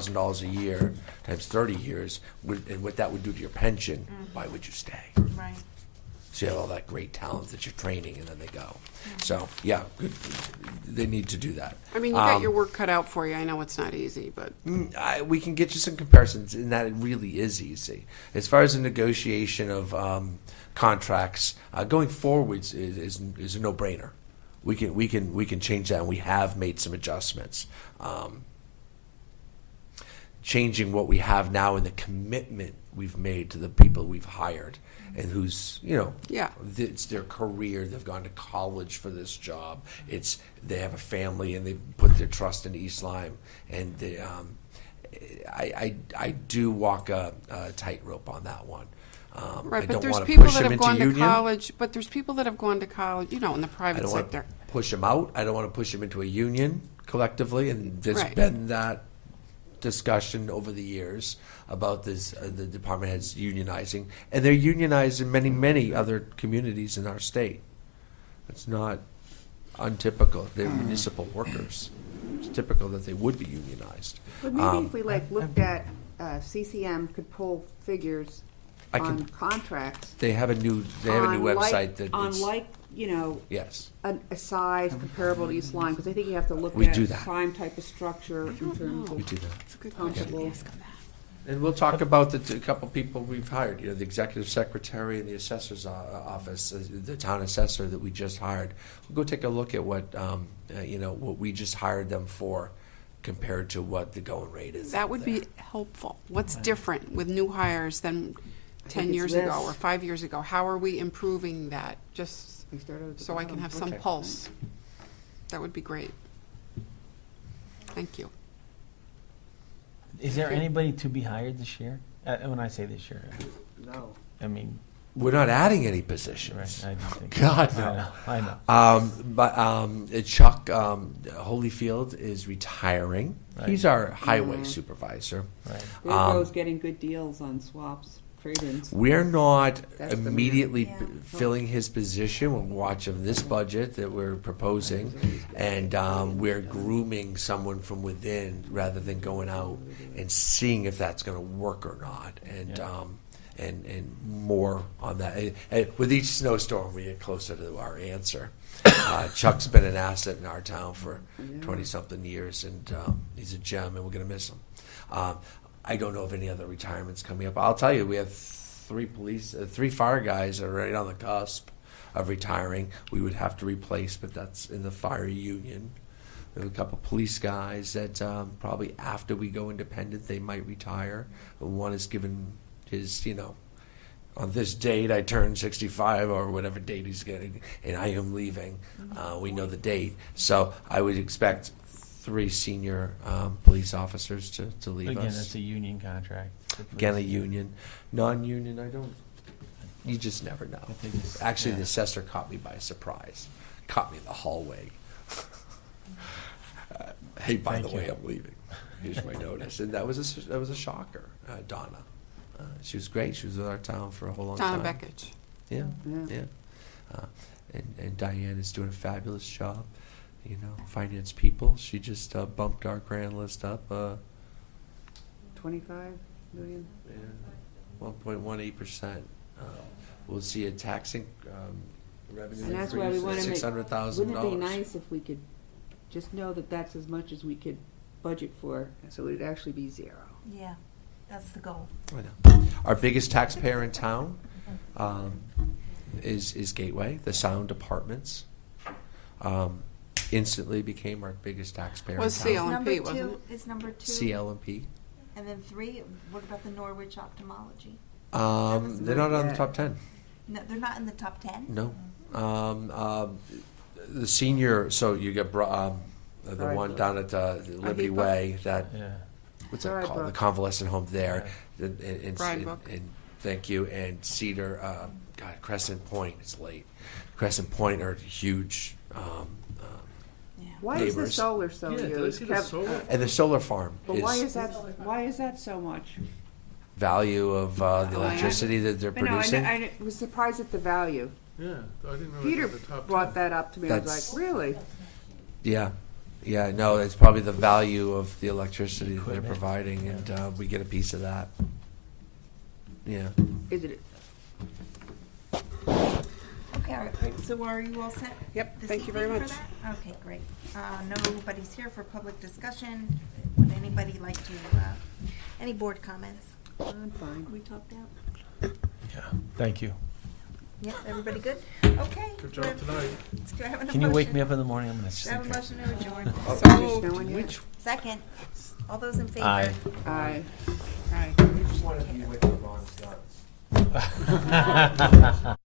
$1,000 a year times 30 years, and what that would do to your pension, why would you stay? Right. So you have all that great talent that you're training, and then they go. So, yeah, good. They need to do that. I mean, you got your work cut out for you. I know it's not easy, but We can get you some comparisons, and that it really is easy. As far as the negotiation of contracts, going forwards is a no-brainer. We can change that, and we have made some adjustments. Changing what we have now and the commitment we've made to the people we've hired, and who's, it's their career. They've gone to college for this job. They have a family, and they've put their trust in East Lyme. And I do walk a tightrope on that one. right. I But don't there's want to people push that them have into gone to union. college. But there's people that have gone to college, in the I private don't want to sector. push them out. I don't want to push them into a union collectively. And there's Right. been that discussion over the years about this, the department heads unionizing, and they're unionized in many other communities in our state. It's not untypical. They're municipal workers. It's typical that they would be unionized. But maybe if we looked at, CCM could pull figures I on can- contracts. They have a new website that On it's, yes. a size comparable to East Lyme, because I think you have to look We at do that. Lyme type of structure in terms We of do that. It's a good comfortable. question. And we'll talk about the couple people we've hired, the executive secretary and the assessor's office, the town assessor that we just hired. We'll go take a look at what we just hired them for compared to what the going rate is. That would be helpful. What's different with new hires than 10 it's years ago less. or 5 years ago? How are we improving that? Just We started at the so I can bottom. have some Okay. pulse. That would be great. Thank you. Is there anybody to be hired this year? When I say this year, No. I mean, We're not adding any right, positions. I didn't think. God, no. I know. But Chuck Holyfield is retiring. Right. He's our highway supervisor. Right. There goes getting good deals on swaps, trade-ins. We're not That's the immediately Yeah. filling his position. We're watching this budget that we're proposing, and we're grooming someone from within rather than going out and seeing if that's going to work or not. And and more on that. And with each snowstorm, we get closer to our answer. Chuck's been an asset in our town for 20-something years, and he's a gem, and we're going to miss him. I don't know of any other retirements coming up. I'll tell you, we have three fire guys that are right on the cusp of retiring. We would have to replace, but that's in the fire union. We have a couple police guys that probably after we go independent, they might retire. One is given his, on this date I turn 65 or whatever date he's getting, and I am leaving. We know the date. So I would expect 3 senior police officers to leave Again, us. that's a union contract. Again, a union. Non-union, you just never know. I think it's- Actually, yeah. the assessor caught me by surprise. Caught me in the hallway. Hey, by Thank the way, you. I'm leaving. Here's my notice. And that was a shocker, Donna. She was great. She was with our town for a whole long Donna time. Beckich. Yeah, Yeah. yeah. And Diane is doing a fabulous job. Finance people. She just bumped our grand list up 25 million? 1.18%. We'll see a taxing revenue And that's why we increase want of to make, $600,000. wouldn't it be nice if we could just know that that's as much as we could budget for, so it'd actually be zero. Yeah, that's the goal. I know. Our biggest taxpayer in town is Gateway. The sound apartments instantly became our biggest taxpayer Was in town. CL. Number wasn't two it? is number 2. CL&P. And then 3, what about the Norwich Ophthalmology? They're not on the yet. top 10. No, they're not in the top 10? No. The senior, so you get the one down at Liberty Book. Way, that, Yeah. what's that Bride called? The Book. convalescent home there. And Bride Book. and thank you. And Cedar, Crescent Point, it's late. Crescent Point are huge. Yeah. Why is the Neighbors. solar so Yeah, did I used? see the solar? And the solar farm But why is that so much? value of the electricity that they're I know, producing. I was surprised at the value. Yeah, I didn't realize Peter it was the top brought 10. that up to me. I was That's- like, really? Yeah, Yeah, no, it's probably the value of the electricity that they're Equipment. providing, and we get a piece of that. Yeah. Is it, Okay, all right, so are you all set? Yep, this thank you very evening for much. that? Okay, great. Nobody's here for public discussion. Would anybody like to, any board comments? I'm fine. We talked out? Yeah, thank you. Yep, everybody good? Okay. Good job tonight. Do I have a Can you wake motion? me up in the morning? I'm gonna Do I have a sleep. motion to adjourn? So There's no one yet? Which Second. All those in favor? Aye. Aye. Aye. one of you went the wrong starts?